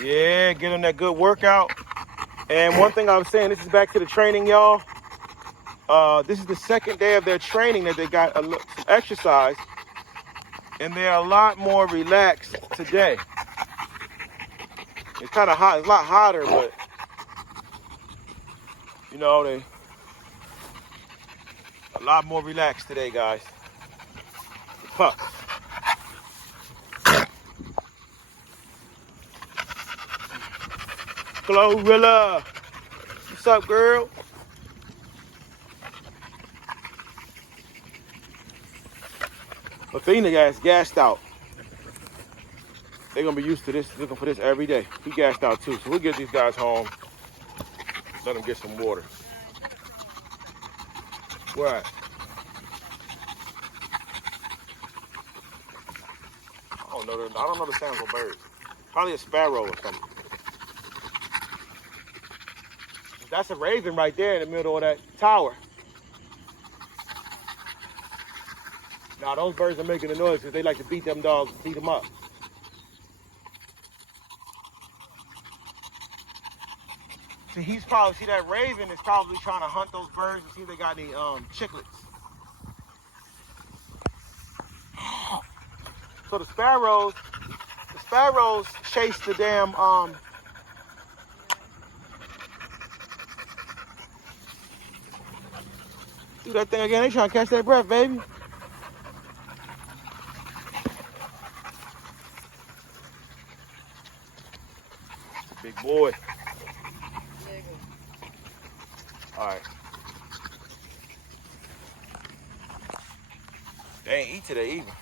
Yeah, get them that good workout. And one thing I was saying, this is back to the training, y'all. This is the second day of their training that they got some exercise, and they're a lot more relaxed today. It's kind of hot, it's a lot hotter, but you know, they a lot more relaxed today, guys. The pups. Glorilla. What's up, girl? Athena guy's gassed out. They're gonna be used to this, looking for this every day. He gassed out too, so we'll get these guys home. Let them get some water. Where at? I don't know the sounds of birds. Probably a sparrow or something. That's a raven right there in the middle of that tower. Now those birds are making the noise because they like to beat them dogs and beat them up. See that raven is probably trying to hunt those birds and see if they got any chicklets. So the sparrows chase the damn do that thing again. They trying to catch their breath, baby. Big boy. All right. They ain't eat today either.